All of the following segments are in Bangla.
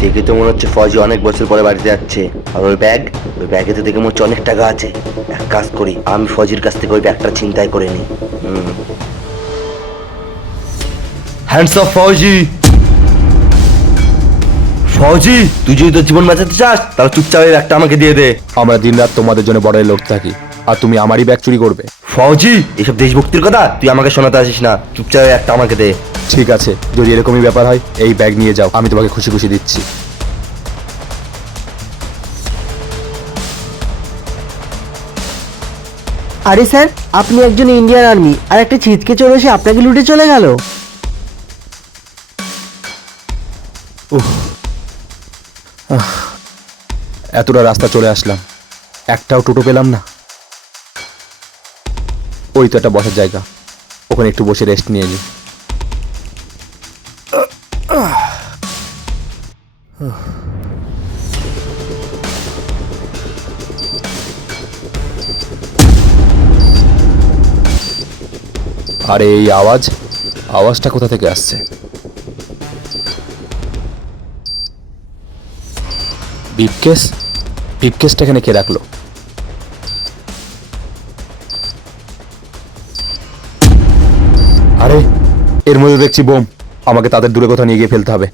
দেখে তো মনে হচ্ছে ফৌজি অনেক বছর পরে বাড়িতে যাচ্ছে। আর ওই ব্যাগেতে দেখে মনে হচ্ছে অনেক টাকা আছে। এক কাজ করি, আমি ফৌজির কাছ থেকে ওই ব্যাগটা ছিনতাই করে নিই। হ্যান্ডস অফ ফৌজি। ফৌজি, তুই যদি তোর জীবন বাঁচাতে চাস তাহলে চুপচাপ এই ব্যাগটা আমাকে দিয়ে দে। আমরা দিনরাত তোমাদের জন্য বড়াই লড়তে থাকি, আর তুমি আমারই ব্যাগ চুরি করবে? ফৌজি, এসব দেশভক্তির কথা তুই আমাকে শোনাতে আসিস না, চুপচাপ এই ব্যাগটা আমাকে দে। ঠিক আছে, যদি এরকমই ব্যাপার হয় এই ব্যাগ নিয়ে যাও, আমি তোমাকে খুশি খুশি দিচ্ছি। আরে স্যার, আপনি একজন ইন্ডিয়ান আর্মি আর একটা ছিচকে চোর এসে আপনাকে লুটে চলে গেল। এতটা রাস্তা চলে আসলাম, একটাও টোটো পেলাম না। ওই তো একটা বসার জায়গা, ওখানে একটু বসে রেস্ট নিয়ে নিই। আরে এই আওয়াজটা কোথা থেকে আসছে? ব্রিফকেসটা এখানে কে রাখলো? আরে এর মধ্যে দেখছি বোম, আমাকে তাদের দূরে কোথাও নিয়ে গিয়ে ফেলতে হবে।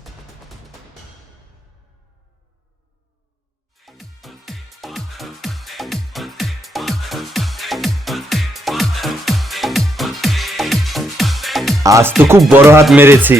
আজ তো খুব বড় হাত মেরেছি।